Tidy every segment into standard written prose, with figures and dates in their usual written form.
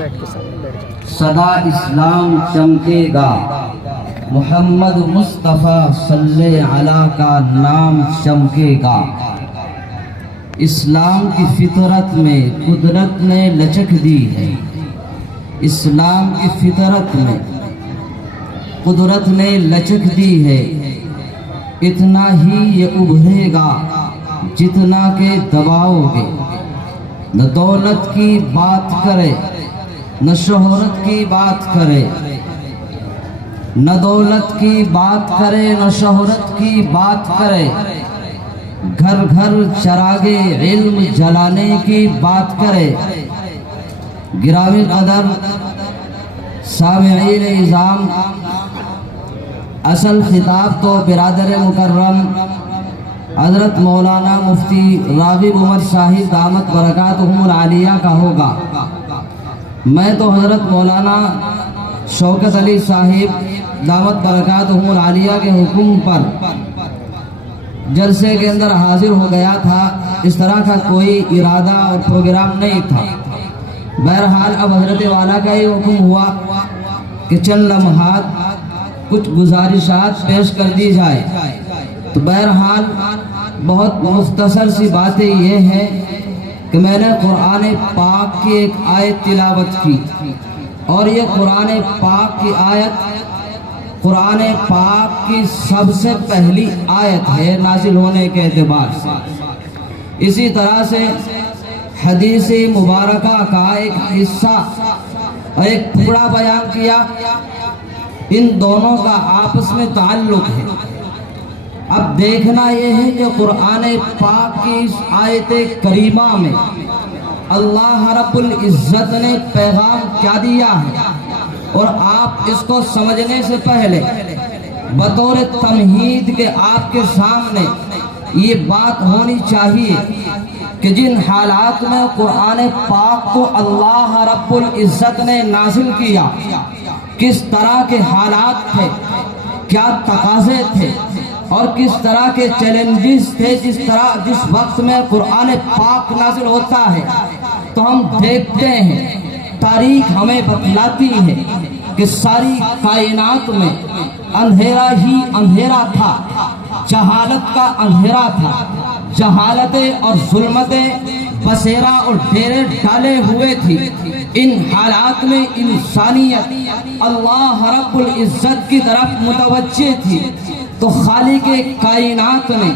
صدا اسلام چمکے گا، محمد مصطفیٰ صلی علیہ کا نام چمکے گا۔ اسلام کی فطرت میں قدرت نے لچک دی ہے، اسلام کی فطرت میں قدرت نے لچک دی ہے، اتنا ہی یہ ابھرے گا جتنا کہ دباؤ گے۔ نہ دولت کی بات کرے نہ شہرت کی بات کرے، نہ دولت کی بات کرے نہ شہرت کی بات کرے، گھر گھر چراغے علم جلانے کی بات کرے۔ گرامی قدر سامعین اعظام، اصل خطاب تو برادر مکرم حضرت مولانا مفتی راغب عمر صاحب دامت برکاتہم العالیہ کا ہوگا۔ میں تو حضرت مولانا شوکت علی صاحب دامت برکاتہم العالیہ کے حکم پر جلسے کے اندر حاضر ہو گیا تھا، اس طرح کا کوئی ارادہ اور پروگرام نہیں تھا۔ بہرحال اب حضرت والا کا یہ حکم ہوا کہ چند لمحات کچھ گزارشات پیش کر دی جائے، تو بہرحال بہت مختصر سی باتیں یہ ہیں کہ میں نے قرآن پاک کی ایک آیت تلاوت کی، اور یہ قرآن پاک کی آیت قرآن پاک کی سب سے پہلی آیت ہے نازل ہونے کے اعتبار سے۔ اسی طرح سے حدیث مبارکہ کا ایک حصہ اور ایک ٹکڑا بیان کیا، ان دونوں کا آپس میں تعلق ہے۔ اب دیکھنا یہ ہے کہ قرآن پاک کی اس آیت کریمہ میں اللہ رب العزت نے پیغام کیا دیا ہے، اور آپ اس کو سمجھنے سے پہلے بطور تمہید کے آپ کے سامنے یہ بات ہونی چاہیے کہ جن حالات میں قرآن پاک کو اللہ رب العزت نے نازل کیا، کس طرح کے حالات تھے، کیا تقاضے تھے، اور کس طرح کے چیلنجز تھے جس وقت میں قرآن پاک نازل ہوتا ہے، تو ہم دیکھتے ہیں تاریخ ہمیں بتلاتی ہے کہ ساری کائنات میں اندھیرا ہی اندھیرا تھا، جہالت کا اندھیرا تھا، جہالتیں اور ظلمتیں بسیرا اور ڈیرے ڈالے ہوئے تھی۔ ان حالات میں انسانیت اللہ رب العزت کی طرف متوجہ تھی، تو خالق کائنات نے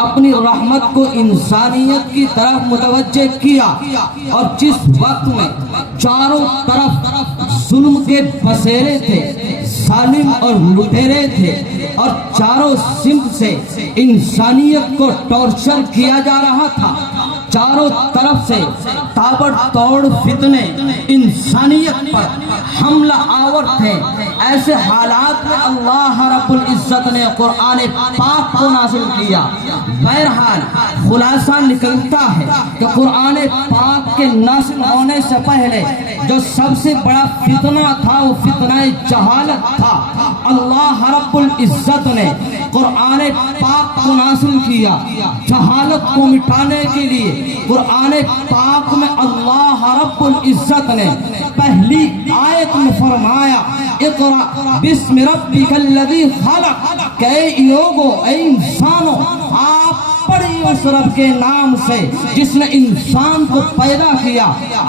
اپنی رحمت کو انسانیت کی طرف متوجہ کیا، اور جس وقت میں چاروں طرف ظلم کے بسیرے تھے، ظالم اور لٹیرے تھے، اور چاروں سمت سے انسانیت کو ٹارچر کیا جا رہا تھا، چاروں طرف سے تابڑ توڑ فتنے انسانیت پر حملہ آور تھے، ایسے حالات میں اللہ رب العزت نے قرآن پاک کو نازل کیا۔ بہرحال خلاصہ نکلتا ہے کہ قرآن پاک کے نازل ہونے سے پہلے جو سب سے بڑا فتنہ تھا وہ فتنہ جہالت تھا۔ اللہ رب العزت نے قرآن پاک کو نازل کیا جہالت کو مٹانے کے لیے۔ قرآن پاک میں اللہ رب العزت نے پہلی آیت میں فرمایا اقرأ بسم ربک الذی خلق، کہ اے لوگو، اے انسانوں، آپ پڑھیے اس رب کے نام سے جس نے انسان کو پیدا کیا۔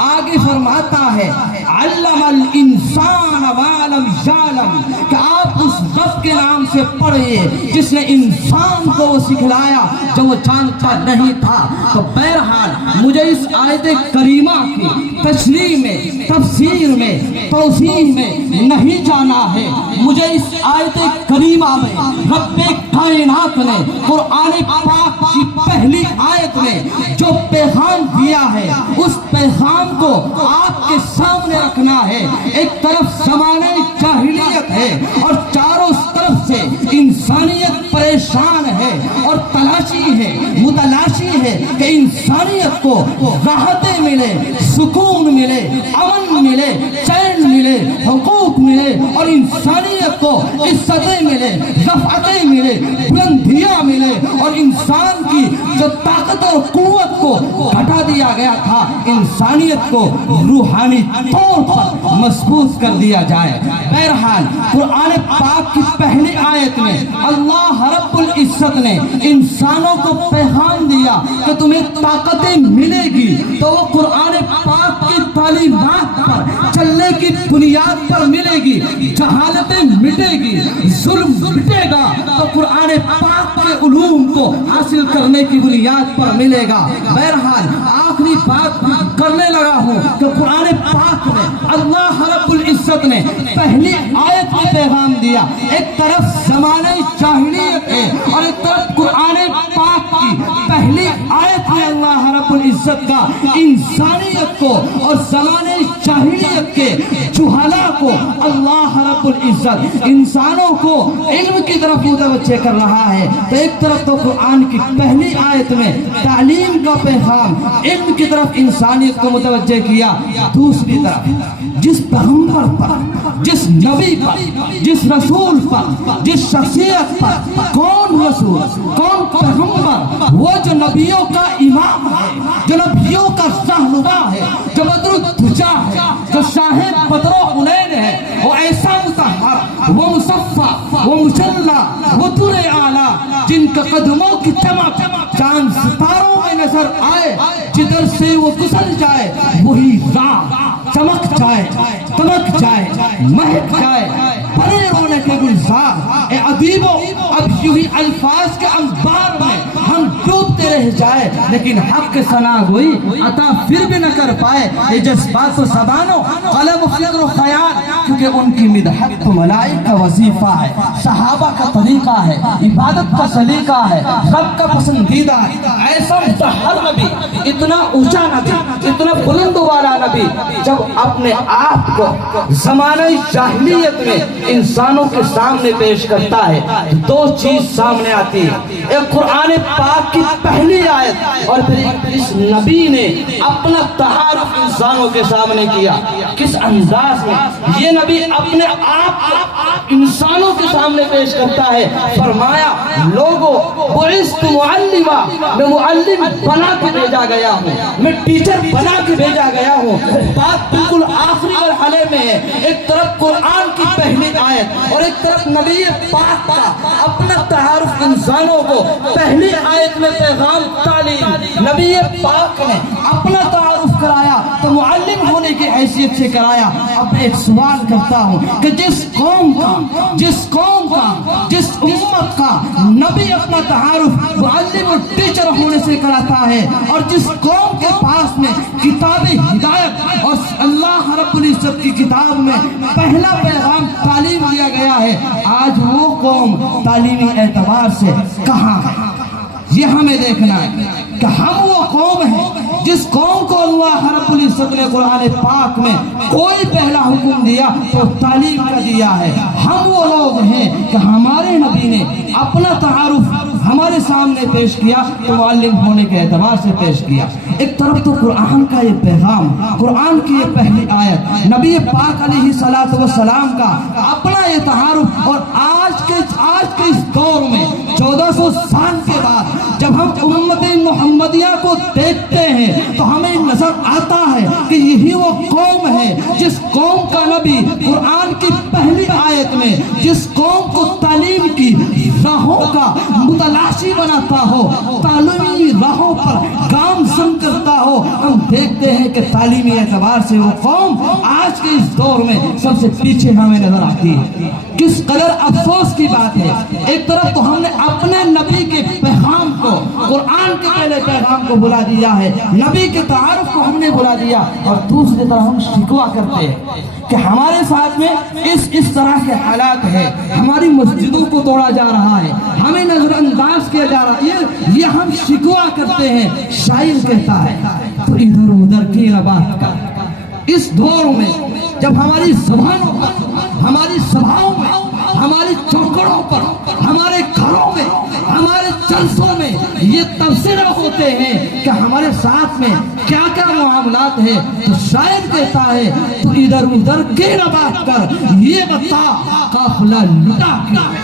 آگے فرماتا ہے علم الانسان ما لم یعلم، کہ آپ اس رب کے نام سے پڑھیے جس نے انسان کو وہ سکھلایا جو وہ جانتا نہیں تھا۔ تو بہرحال مجھے اس آیت کریمہ کی تشریح میں، تفسیر میں، توضیح میں نہیں جانا ہے، مجھے اس آیت کریمہ میں رب کائنات نے قرآن پاک کی پہلی آیت میں جو پیغام دیا ہے اس پیغام کو آپ کے سامنے رکھنا ہے۔ ایک طرف زمانہ جاہلیت ہے اور چاروں طرف سے انسانیت پریشان ہے اور تلاشی ہے، متلاشی ہے کہ انسانیت کو راحتیں ملے، ملے، سکون ملے، امن ملے، چین ملے، حقوق ملے اور انسانیت کو عزتیں ملے، رفعتیں ملے، بلندیاں ملے اور انسان کی جو طاقت اور قوت کو گھٹا دیا گیا تھا انسانیت کو روحانی طور پر مضبوط کر دیا جائے۔ بہرحال قرآن پاک کی پہلی آیت میں اللہ رب العزت نے انسانوں کو پیغام دیا کہ تمہیں طاقتیں ملے گی تو وہ قرآن پاک کی تعلیمات پر چلنے کی بنیاد پر ملے گی، جہالتیں مٹے گی، ظلم مٹے گا تو قرآن پاک کے علوم کو حاصل کرنے کی بنیاد پر ملے گا۔ بہرحال آخری بات کرنے لگا ہوں کہ قرآن پاک میں اللہ رب العزت نے پہلی آیت میں پیغام دیا، ایک طرف زمانہ جاہلیت ہے اور ایک طرف قرآن پاک کی پہلی آیت میں اللہ رب العزت کا انسانیت کو اور زمانہ جاہلیت کے جہلا کو اللہ رب العزت انسانوں کو علم کی طرف متوجہ کر رہا ہے۔ تو ایک طرف تو قرآن کی پہلی آیت میں تعلیم کا پیغام علم کی طرف انسانیت کو متوجہ کیا، دوسری طرف جس پیغمبر پر، جس نبی پر، جس رسول پر، جس شخصیت پر، کون رسول، کون پیغمبر، وہ جو نبیوں کا امام ہے، جو نبیوں کا رہنما ہے، جو بدر الدجا ہے، جو شاہ بدر و حنین ہے، وہ ایسا مطہر، وہ مصفہ، وہ مجلہ، وہ در اعلیٰ جن کے قدموں کی چمک چاند ستاروں میں نظر آئے، جدھر سے وہ گزر جائے وہی راہ چمک جائے، تمک جائے، مہک جائے، بڑے رونے کے گلزار۔ اے ادیبو اب یوں ہی الفاظ کے انبار میں ہم ڈوبتے رہ جائے لیکن حق کے ثنا گوئی عطا پھر بھی نہ کر پائے۔ یہ جذبات و زبانوں قلم و فکر و خیال، کیونکہ ان کی مدحت تو ملائک کا وظیفہ ہے، صحابہ کا طریقہ ہے، عبادت کا سلیقہ ہے، رب کا پسندیدہ ہے۔ ایسا مطہر نبی، اتنا اونچا نبی، اتنا بلند والا نبی جب اپنے آپ کو زمانہ جاہلیت میں انسانوں کے سامنے پیش کرتا ہے دو چیز سامنے آتی ہے، ایک قرآن پاک کی پہلی آیت اور پھر اس نبی نے اپنا تعارف انسانوں کے سامنے کیا۔ کس انداز میں یہ نبی اپنے آپ کو انسانوں کے سامنے پیش کرتا ہے؟ فرمایا لوگوں بعثت معلما، میں معلم بنا کے بھیجا گیا ہوں، میں ٹیچر بنا کے بھیجا گیا ہوں۔ بات بالکل آخری مرحلے میں ہے، ایک طرف قرآن کی پہلی آیت اور ایک طرف نبی پاک کا اپنا تعارف انسانوں کو پہلی آیت میں پیغام تعلیم۔ نبی پاک نے اپنا تعارف کرایا تو معلم ہونے کی حیثیت سے کرایا۔ اب ایک سوال کرتا ہوں کہ جس قوم کا، جس امت کا نبی اپنا تعارف معلم اور ٹیچر ہونے سے کراتا ہے اور جس قوم کے پاس میں کتاب ہدایت اور اللہ رب العزت کی کتاب میں پہلا پیغام تعلیم دیا گیا ہے، آج وہ قوم تعلیمی اعتبار سے کہاں ہے؟ یہ ہمیں دیکھنا ہے کہ ہم وہ قوم ہیں جس قوم کو اللہ رب العزت نے قرآن پاک میں کوئی پہلا حکم دیا تو تعلیم کا دیا ہے۔ ہم وہ لوگ ہیں کہ ہمارے نبی نے اپنا تعارف ہمارے سامنے پیش کیا تو معلم ہونے کے اعتبار سے پیش کیا۔ ایک طرف تو قرآن کا یہ پیغام، قرآن کی یہ پہلی آیت، نبی پاک علیہ الصلوۃ والسلام کا اپنا یہ تعارف، اور آج کے اس دور میں 1400 سال کے بعد جب ہم امت محمدیہ کو دیکھتے ہیں تو ہمیں نظر آتا ہے کہ یہی وہ قوم ہے جس قوم کا نبی قرآن کی پہلی آیت میں جس قوم کو تعلیم کی راہوں کا متلاشی بناتا ہو، تعلیمی راہوں پر گامزن کرتا ہو۔ ہم دیکھتے ہیں کہ تعلیمی اعتبار سے وہ قوم آج کے اس دور میں سب سے پیچھے ہمیں نظر آتی ہے۔ کس قدر افسوس کی بات ہے، ایک طرف تو ہم نے اپنے نبی کے پیغام کو، قرآن کے پہلے پیغام کو بلا دیا ہے، نبی کے تعارف کو ہم نے بلا دیا، اور دوسری طرف ہم شکوہ کرتے ہیں کہ ہمارے ساتھ میں اس طرح کے حالات ہیں، ہماری مسجدوں کو توڑا جا رہا ہے، ہمیں نظر انداز کیا جا رہا ہے، یہ ہم شکوہ کرتے ہیں۔ شاعر کہتا ہے تو ادھر ادھر کی بات کا، اس دور میں جب ہماری زبانوں پر، ہماری سبھاؤں میں، ہماری چوکڑوں پر، ہمارے گھروں میں، ہمارے جلسوں میں یہ تبصرے ہوتے ہیں کہ ہمارے ساتھ میں کیا کیا معاملات ہیں، تو شاید کہتا ہے تو ادھر ادھر کی نہ بات کر، یہ بتا قافلہ لٹا کیوں ہے،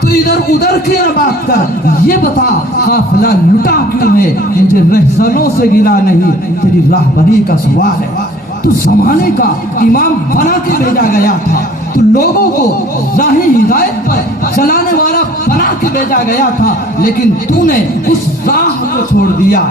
تو ادھر ادھر کی نہ بات کر، یہ بتا قافلہ لٹا کیوں ہے، مجھے رہزنوں سے گلا نہیں، تیری راہبری کا سوال ہے۔ تو زمانے کا امام بنا کے بھیجا گیا تھا، تو لوگوں کو راہ ہدایت پر چلانے والا بنا کے بھیجا گیا تھا، لیکن تو نے اس راہ کو چھوڑ دیا۔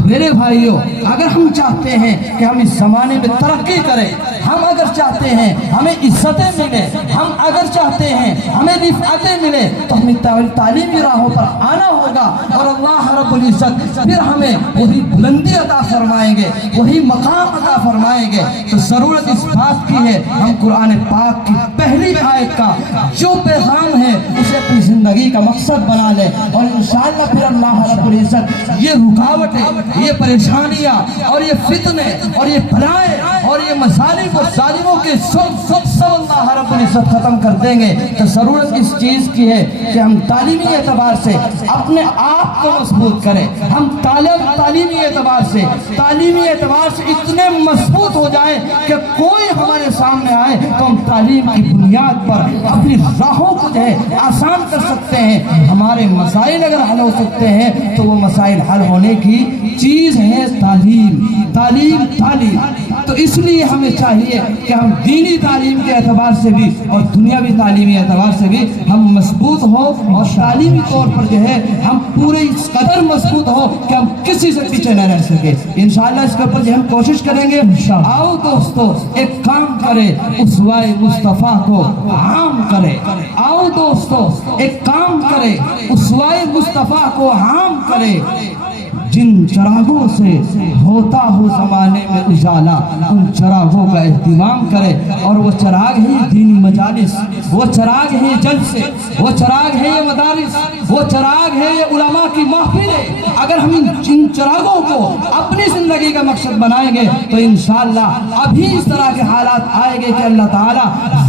میرے بھائیوں، اگر ہم چاہتے ہیں کہ ہم اس زمانے میں ترقی کریں، ہم اگر چاہتے ہیں ہمیں عزتیں ملے، ہم اگر چاہتے ہیں ہمیں رفعتیں ملے، تو ہمیں تعلیمی راہوں پر آنا ہوگا، اور اللہ رب العزت پھر ہمیں وہی بلندی عطا فرمائیں گے، وہی مقام عطا فرمائیں گے۔ تو ضرورت اس بات کی ہے ہم قرآن پاک کی پہلی آیت کا جو پیغام ہے اسے اپنی زندگی کا مقصد بنا لیں، اور انشاءاللہ پھر اللہ رب العزت یہ رکاوٹیں، یہ پریشانیاں اور یہ فتنے اور یہ بلائیں اور یہ مظالم اور ظالموں کے سب اللہ رب العزت ختم کر دیں گے۔ تو ضرورت اس چیز کی ہے کہ ہم تعلیمی اعتبار سے اپنے آپ کو مضبوط کریں، ہم تعلیمی اعتبار سے اتنے مضبوط ہو جائیں کہ کوئی ہمارے سامنے آئے تو ہم تعلیم کی بنیاد پر اپنی راہوں کو جو ہے آسان کر سکتے ہیں۔ ہمارے مسائل اگر حل ہو سکتے ہیں تو وہ مسائل حل ہونے کی چیز ہے تعلیم۔ تو اس لیے ہمیں چاہیے کہ ہم دینی تعلیم کے اعتبار سے بھی اور دنیاوی تعلیمی اعتبار سے بھی ہم مضبوط ہو، اور تعلیمی طور پر جو ہے ہم پورے اس قدر مضبوط ہو کہ ہم کسی سے پیچھے نہ رہ سکے۔ انشاءاللہ اس کے اوپر جو ہم کوشش کریں گے۔ آؤ دوستو ایک کام کرے، اسوہ مصطفیٰ کو عام کرے۔ آؤ دوستو ایک کام کرے، اسوہ مصطفیٰ کو عام کرے۔ جن چراغوں سے ہوتا ہو زمانے میں اجالا، ان چراغوں کا اہتمام کرے، اور وہ چراغ ہی دینی مجالس، وہ چراغ ہے جلسے، وہ چراغ ہے یہ مدارس، وہ چراغ ہے یہ علماء کی محفلیں۔ اگر ہم ان چراغوں کو اپنی زندگی کا مقصد بنائیں گے تو انشاءاللہ ابھی اس طرح کے حالات آئیں گے کہ اللہ تعالیٰ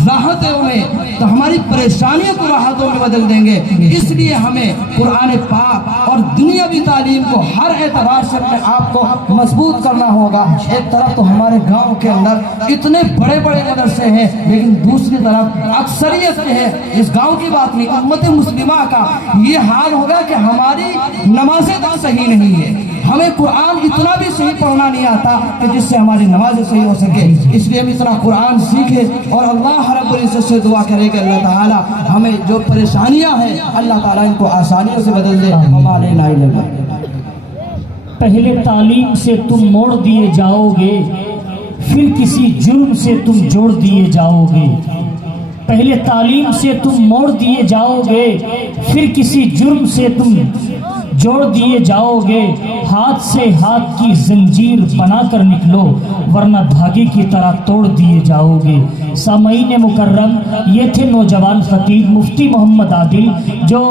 راحتوں میں، تو ہماری پریشانیوں کو راحتوں میں بدل دیں گے۔ اس لیے ہمیں قرآن پاک اور دنیاوی تعلیم کو ہر اعتبار سے اپنے آپ کو مضبوط کرنا ہوگا۔ ایک طرف تو ہمارے گاؤں کے اندر اتنے بڑے بڑے مدرسے ہیں، لیکن دوسری طرف اکثریت جو ہے، اس گاؤں کی بات نہیں، امت مسلمہ کا یہ حال ہوگا کہ ہماری نمازیں تو صحیح نہیں ہے، ہمیں قرآن اتنا بھی صحیح پڑھنا نہیں آتا کہ جس سے ہماری نمازیں صحیح ہو سکے۔ اس لیے ہم اتنا قرآن سیکھیں اور اللہ رب العزت سے دعا کریں کہ اللہ تعالیٰ ہمیں جو پریشانیاں ہیں اللہ تعالیٰ ان کو آسانیوں سے بدل دے۔ پہلے تعلیم سے تم موڑ دیے جاؤ گے، پھر کسی جرم سے تم جوڑ دیے جاؤ گے۔ پہلے تعلیم سے تم موڑ دیے جاؤ گے، پھر کسی جرم سے تم جوڑ دیے جاؤ گے۔ ہاتھ سے ہاتھ کی زنجیر بنا کر نکلو، ورنہ دھاگے کی طرح توڑ دیے جاؤ گے۔ سامعین مکرم، یہ تھے نوجوان خطیب مفتی محمد عادل جو